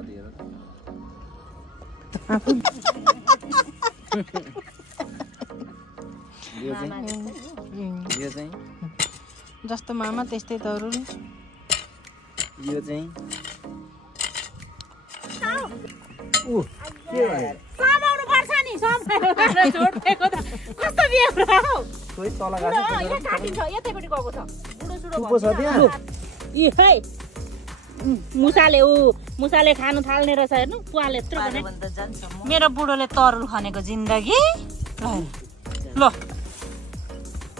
यो चाहिँ जस्तो मामा त्यस्तै तरुल। यो चाहिँ समाउनु पर्छ नि छोड्पेको त कस्तो बिहेरा हौ कोही तल यहाँ काटिन्छ यतैपट्टि गएको छ बुढो सुडो टुप्पो छ त्यहाँ इ खै मुसाले खानु थाल्ने रहेछ हेर्नु पुवाले यत्रो भने मेरो बुढोले तरुल खनेको जिन्दगी ल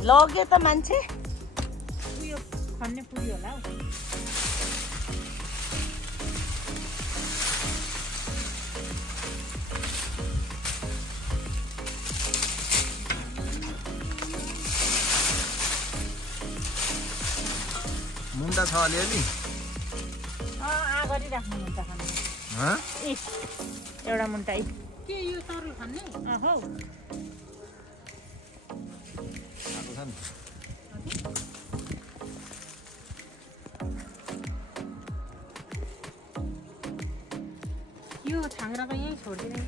लग्यो त मान्छे उयो खन्ने पुग्यो होला हौ मुन्टा छ अलिअलि गरिराख्नु मुन्टा खानु एउटा मुन्टा के यो तरुल खाने हौ यो छाङ्राको यहीँ छोडिदिने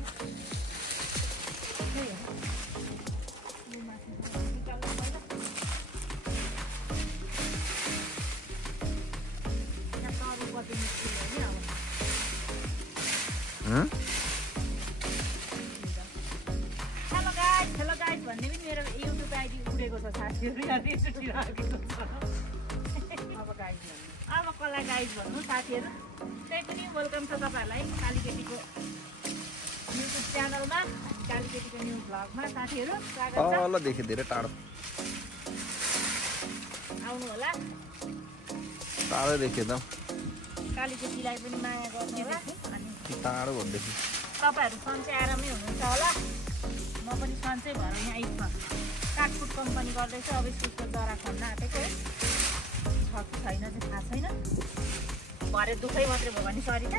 भन्ने पनि मेरो युट्युब आइडी उडेको छ साथीहरू अब कसलाई गाइड भन्नु साथीहरू त्यही पनि वेलकम छ तपाईँहरूलाई कालीकेटीको युट्युब च्यानलमा कालीकेटीको न्यू भ्लगमा साथीहरू स्वागत छ तलदेखि धेरै टाढो आउनु होला टाढो देख्यो त कालीकेटीलाई पनि माया गर्नु होला अनि टाढो भन्दैछु तपाईँहरू सन्चै आरामै हुनुहुन्छ होला म पनि सन्चै भएर यहाँ आइपुग्नु काटकुट कम्पनी गर्दैछु अब स्कुलको जरा खन्न आँटेको है छ कि छैन चाहिँ थाहा छैन भरे दुःखै मात्रै भयो भने सरी त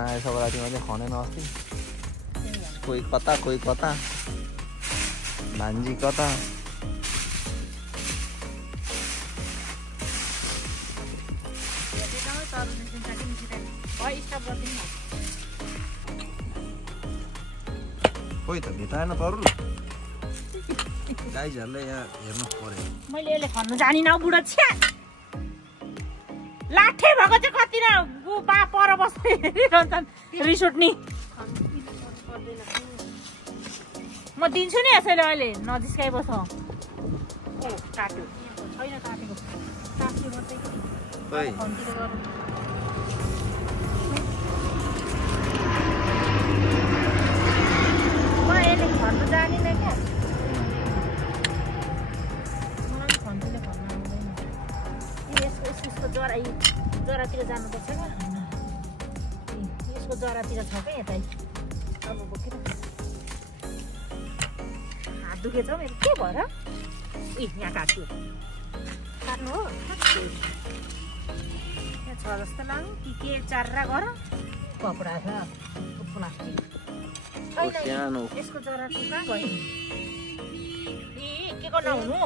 माया सौरातीमा चाहिँ खनेन अस्ति कोही कता भान्जी कता कोही त भेटाएन तरुल गाइजहरूले यहाँ हेर्नु पर्यो मैले यसले खन्नु जानिन बुढो छ्या लाठे भएको चाहिँ कति न बा पर बस्दै हेरिरहन्छन् रिस उठ्ने म दिन्छु नि यसैले अहिले नजिस्काइ बस ओ काट्यो छैन काटेको काट्यो मात्रै यसले खन्नु जानिन क्या मलाई खन्जुले खन्नु आउँदैन यसको जरातिर जानुपर्छ क्या यसको जरातिर छ क्या यतै अब बोकेर हात दुखेछ मेरो के भएर यहाँ काट्यो काट्नु हो यहाँ छ जस्तो लाग्यो के चार्रा गर कपडा छ प्लास्टिक यसको जरा कहाँ गयो के गर्नु हुनु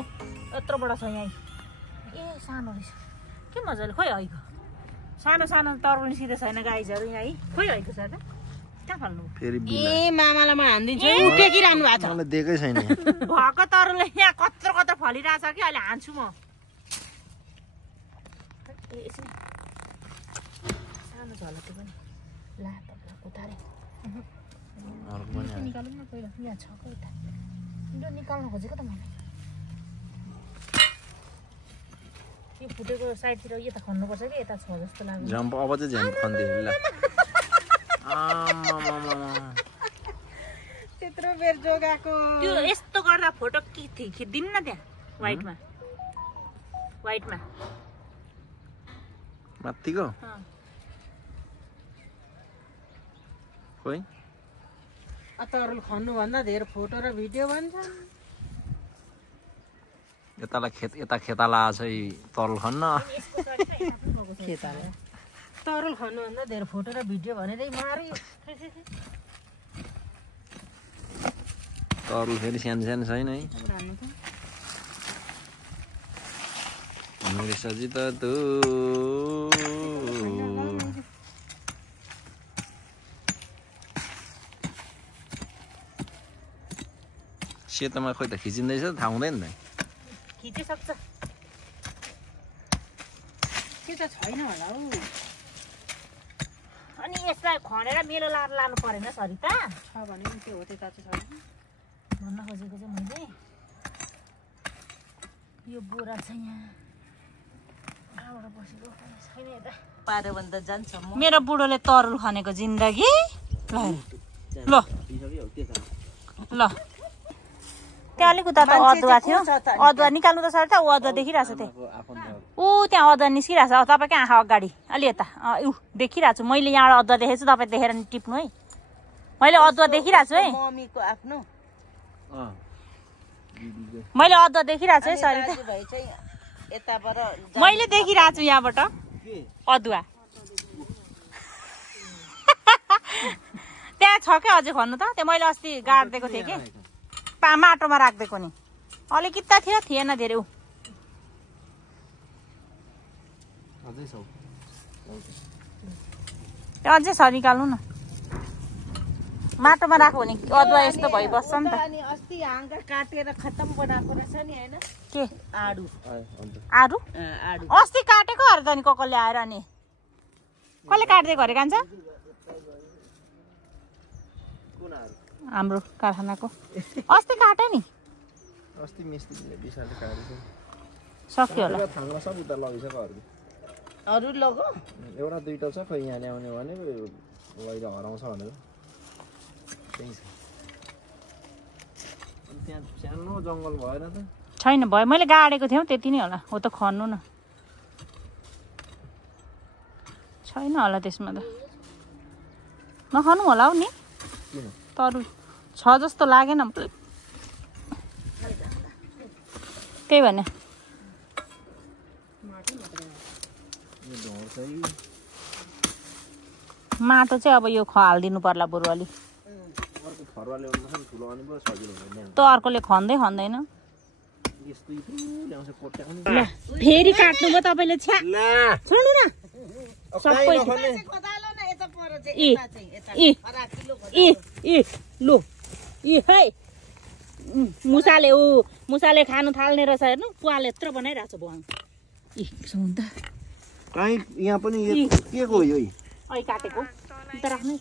यत्रो बडा छ यहाँ ए सानो रहेछ के मजाले खोइ हैको सानो सानो तरुल निस्किँदै छैन गाइजहरू यहाँ खोइ हैको छ त कहाँ फाल्नु ए मामालाई म हान्दिन्छु टेकिरहनु भएको छ मलाई दिएकै छैन भएको तरुलले यहाँ कत्रो कत्रो फलिरहेछ कि अहिले हान्छु म सानो झलक पनि ला उतारे निकालौँ न पहिला यहाँ छ कता निकाल्नु खोजेको त मलाई यो फुटेको साइडतिर यता खन्नुपर्छ कि यता छ जस्तो लाग्यो जम्प अब चाहिँ झ्याम खन्दियो ल त्यत्रो बेर जोगाएको त्यो यस्तो गर्दा फोटो खिच्दिनु न त्यहाँ वाइटमा माथिको खोइ तरुल खन्नुभन्दा धेरै फोटो र भिडियो भन्छन् यता खेताला छ तरुल खन्न तरुल खन्नुभन्दा धेरै फोटो र भिडियो भनेरै मार्यो तरुल फेरि सानो सानो छैन है मेरे सजिता तू सेतोमा खोइ त खिचिँदैछ थाहा हुँदैन नि खिचिसक्छ के त छैन होला हौ अनि यसलाई खनेर मेलो लाएर लानु परेन सरिता छ भने के हो त्यता चाहिँ छैन भन्न खोजेको चाहिँ मैले यो बोरा चाहिँ यहाँ कहाँबाट बसेको छैन यता पार्यो भने त जान्छ म मेरो बुढोले तरुल खनेको जिन्दगी ल ल त्यहाँ अलिक उता त अदुवा थियो अदुवा निकाल्नु त सर त ऊ अदुवा देखिरहेको छ त्यहाँ ऊ त्यहाँ अदुवा निस्किरहेको छ तपाईँकै आँखा अगाडि अलि यता ऊ देखिरहेको छु मैले यहाँबाट अदुवा देखेको छु तपाईँ देखेर नि टिप्नु है मैले अदुवा देखिरहेको छु है मम्मीको आफ्नो मैले अदुवा देखिरहेको छु है सरी त यताबाट मैले देखिरहेको छु यहाँबाट अदुवा त्यहाँ छ क्या अझै भन्नु त त्यो मैले अस्ति गाडिदिएको थिएँ कि माटोमा राखिदिएको नि अलिकति थियो थिएन धेरै ऊ त्यो अझै छ निकाल्नु न माटोमा राख्यो भने अदुवा यस्तो भइबस्छ नि त अनि अस्ति हाँगा काटेर खत्तम बनाएको रहेछ नि हैन के आडु आरु आडु अस्ति काटेको अरे त नि कसले आएर नि कसले काटिदिएको अरे कान्छ हाम्रो कारखानाको अस्ति काट्यो नि अस्ति मिस्त्रीले बिसाले काटेछ सक्यो होला थाङ्ना सब उता लगिसक्यो अरु लगो एउटा दुईटा छ खै यहाँ ल्याउने भने लैर हराउँछ भनेर त्यही छ त्यहाँ सानो जङ्गल भएन त छैन भयो मैले गाडेको थिएँ त्यति नै होला हो त खन्नु न छैन होला त्यसमा त नखानु होला हौ नि तरु छ जस्तो लागेन त्यही भने माटो चाहिँ अब यो हालिदिनु पर्ला बरु अलि त अर्कोले खन्दै खन्दैन फेरि काट्नुभयो तपाईँले छ्या छोड्नु न सबै लु है मुसाले खानु थाल्ने रहेछ हेर्नु पुवाले यत्रो बनाइरहेको छ बुवा सुन त कहीँ यहाँ पनि के को यो अहिले काटेको त राख्नु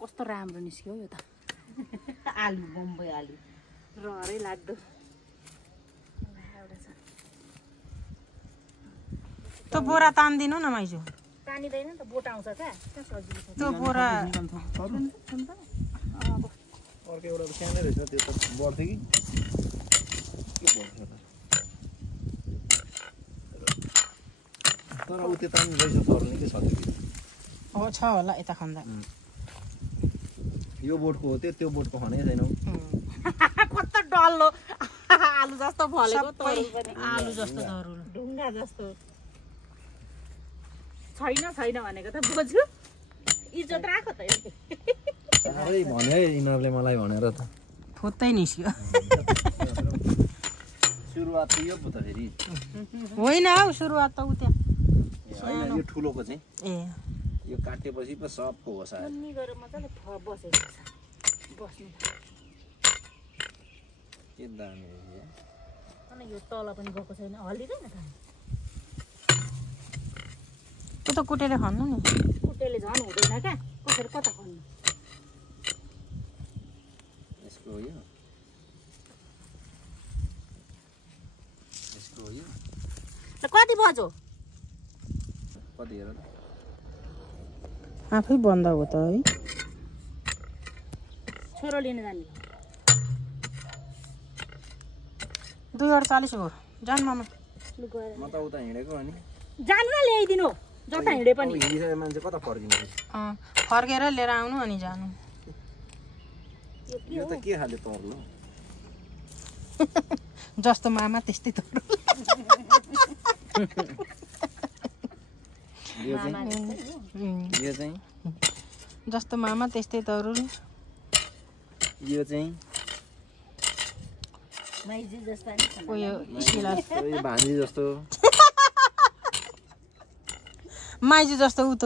कस्तो राम्रो निस्क्यो यो त आलु बम्बई आलु रहरै लाग्दो त्यो बोरा तान्दिनु न माइजू तानिँदैन त बोट आउँछ क्या सजिलो छ त्यो बोरा अर्को एउटा सानै रहेछ त्यो त बढ्थ्यो कि के बढ्थ्यो तर उ त्यो तान्नु रहेछ पर्ने के छ हो छ होला यता खन्दा यो बोटको हो त्यो बोटको खनै छैनौ कस्तो डल्लो आलु जस्तो फलेको आलु जस्तो धरुल ढुङ्गा जस्तो छैन भनेको त बोजू इज्जत राख त साह्रै भन्यो यिनीहरूले मलाई भनेर त फुत्तै निस्क्यो सुरुवात त यो पो त फेरि होइन हौ सुरुवात त उ होइन यो ठुलोको चाहिँ ए यो काटेपछि पो सबको हो सायद नि गरेर मजाले बसेको छ बस्नु के दामी अनि यो तल पनि गएको छैन हल्लिँदैन त त्यो त कुटेर खन्नु नि कुटेले झन् हुँदैन क्या कसरी कता खन्नु यसको हो यो कति बज्यो कति हेर त आफै बन्द हो त है छोरो लिन जाने 2:40 हो जान मामा म त उता हिँडेको अनि जानु न ल्याइदिनु जता हिँडे पनि हिँडिसकेको मान्छे कता फर्किन्छ फर्केर लिएर आउनु अनि जानु यो त के खाले तर्लो जस्तो मामा त्यस्तै तर्लो यो चाहिँ जस्तो मामा त्यस्तै तरुल यो चाहिँ माइजी जस्ता नि छन्। उयो शिला यो भान्जी जस्तो माइजू जस्तो उ त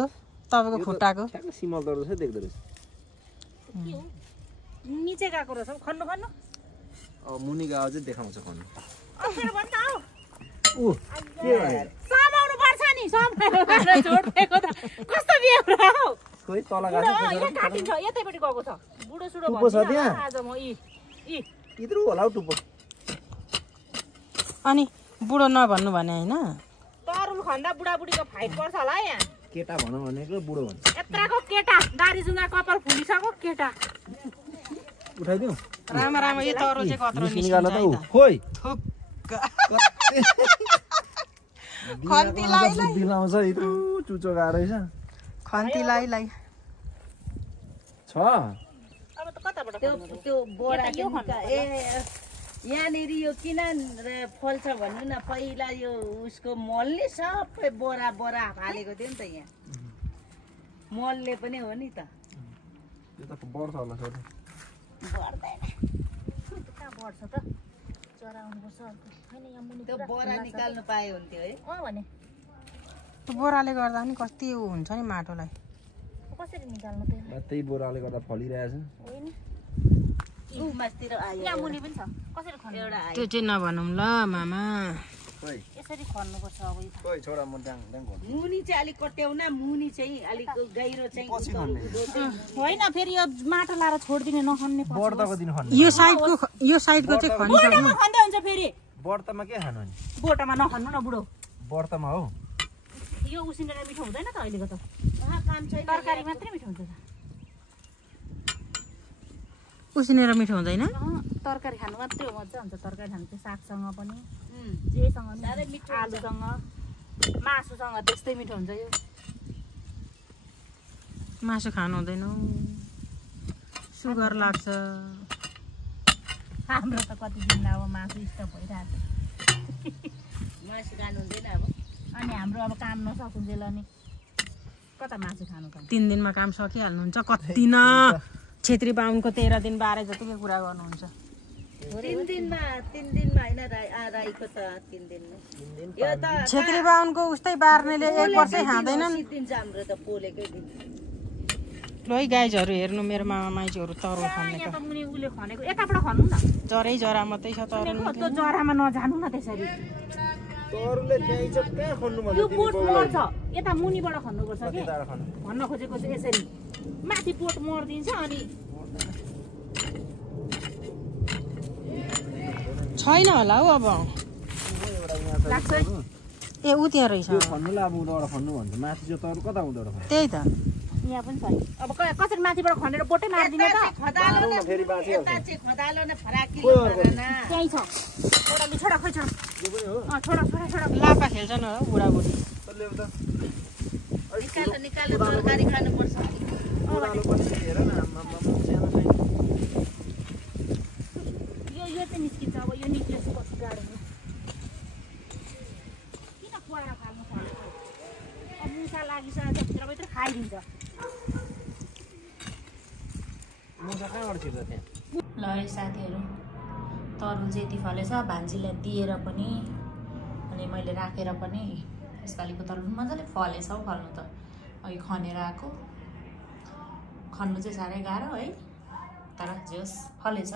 तपाईँको खुट्टाको ठ्याक्क सिमल दर्दो छ देख्दो रहेछ। निचे गएको रहेछ खन्नु खन्नु अब मुनि गाउँ चाहिँ देखाउँछ खन्नु। अप्ठ्यारो भन्छ हौ ऊ के भयो समाउनु पर्छ नि समाएर छोडेको त कस्तो बेहोरा हौ खोइ तल बुढो गएको यहाँ काटिन्छ यतैपट्टि गएको छ बुढो सुडो टुप्पो छ भन्छ त्यहाँ? आज म यत्रो होला हौ टुप्पो। अनि बुढो नभन्नु भने होइन तरुल खन्दा बुढाबुढीको फाइट पर्छ होला है यहाँ केटा भनौँ भनेको बुढो भन्छ। यत्राको केटा दारी जुङ्गा कपाल फुलिसक्यो केटा उठाइदिउँ राम्रो यो तरुल चाहिँ कत्रो निस्किन्छ त ऊ निस्किन्छ खोइ खन्ती लाई बुद्धि लाउँछ यत्रो चुचो गएको रहेछ। खन्ती लाई छ अब त कताबाट त्यो बोरा यहाँनिर यो किन फल्छ भन्नु न पहिला यो उसको मलले सबै बोरा बोरा फालेको थियो नि त यहाँ मलले पनि हो नि त यो त बढ्छ होला छोरी बढ्दैन कहाँ बढ्छ त चरा आउनुपर्छ होइन यहाँ मुनि त्यो बोरा निकाल्नु पाए हुन्थ्यो है भने त्यो बोराले गर्दा नि कति उ हुन्छ नि माटोलाई कसरी निकाल्नु त्यो त्यही बोराले गर्दा फलिरहेछ। होइन ऊ मास्तिर आयो यहाँ मुनि पनि छ कसरी खन्नु एउटा आयो त्यो चाहिँ नभनौँ ल मामा खोइ यसरी खन्नुपर्छ अब यो खोइ छोरा म डाङ डाङ गर्छु। मुनि चाहिँ अलिक कट्याउ न मुनि चाहिँ अलिक गहिरो चाहिँ पछि खन्ने होइन फेरि यो माटो लाएर छोडिदिने नखन्ने बढ्दाको दिन खन्ने यो साइडको चाहिँ खनिसक्नु बोटामा खन्दै हुन्छ फेरि बढ्तामा के खानु नि बोटामा नखन्नु न बुढो बढ्तामा हो यो उसिनेर मिठो हुँदैन त अहिलेको त काम छैन तरकारी मात्रै मिठो हुन्छ त उसिनेर मिठो हुँदैन तरकारी खानु मात्रै हो मजा हुन्छ तरकारी खानु चाहिँ सागसँग पनि जेसँग साह्रै मिठो आलुसँग मासुसँग त्यस्तै मिठो हुन्छ यो मासु खानु हुँदैन सुगर लाग्छ हाम्रो त कति दिन अब मासु स्टप भइरहेको मासु खानु हुँदैन अब अनि हाम्रो अब काम नसकुन्जेल अनि कता मासु खानु त 3 दिनमा काम सकिहाल्नुहुन्छ कति न छेत्री बाहुनको 13 दिन 12 जतिकै कुरा गर्नुहुन्छ 3 दिनमा होइन राईको त 3 दिनमा यो त छेत्री बाहुनको उस्तै बार्नेले एक वर्षै खाँदैनन् सिद्धिन्छ हाम्रो त पोलेकै दिन ल है गाइजहरू हेर्नु मेरो मामा माइजूहरू तरुल खन्नेको यहाँ त मुनि उसले खनेको यताबाट खन्नु न जरा मात्रै छ तरुल त्यो जरामा नजानु न त्यसरी तरुले त्यही छ कहाँ खन्नु यो पोट मर्छ यता मुनिबाट खन्नुपर्छ कति कि टाढा खन्नु भन्न खोजेको चाहिँ यसरी माथि पोट मर्दिन्छ अनि छैन होला हौ अब लाग्छ है ए उ त्यहाँ रहेछ यो खन्नुलाई अब उताबाट खन्नु भन्छ माथि चाहिँ तरु कता उताबाट खन्नु त्यही त यहाँ पनि छ अब कसरी माथिबाट खनेर बोटै मारिदिने त खदालो न फेरि बाँचिहाल्छ। यता चाहिँ खदालो न फराकिलो खोइ अर्को। गरेन त्यहीँ छ छोडा छोडा खोइ छोडा यो पनि हो छोडा छोडा छोडा लापा खेल्छन् होला बुढाबुढी त्यसले त निकालो तरकारी खानुपर्छ ओह्रालो पनि हेर न आम्मामा सानो छैन यो चाहिँ निस्किन्छ अब यो निस्केपछि कति गाह्रो हो किन खुवाएर फाल्नु थाल्यो अब मुसा लागिसकेको भित्रभित्र खाइदिन्छ मुसा कहाँबाट छिर्छ त्यहाँ ल है साथीहरू तरुल चाहिँ यति फलेछ भान्जीलाई दिएर पनि अनि मैले राखेर पनि यसपालिको तरुल मजाले फलेछ हौ फल्नु त अघि खनेर आएको खन्नु चाहिँ साह्रै गाह्रो है तर जे होस् फलेछ